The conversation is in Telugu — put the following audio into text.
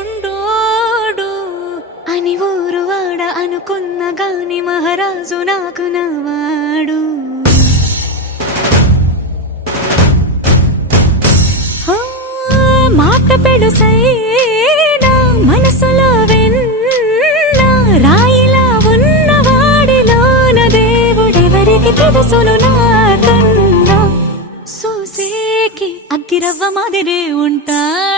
విడుముండోడు అని ఊరు వాడ అనుకున్న గాని మహారాజు నాకు నవాడు. మాట పెడుసైనా మనసులో వెన్న రాయిలా ఉన్నవాడిలోన దేవుడెవరికి తెలుసును నాకన్నా. సూసేకి అగ్గిరవ్వ మాదిరే ఉంటాడు.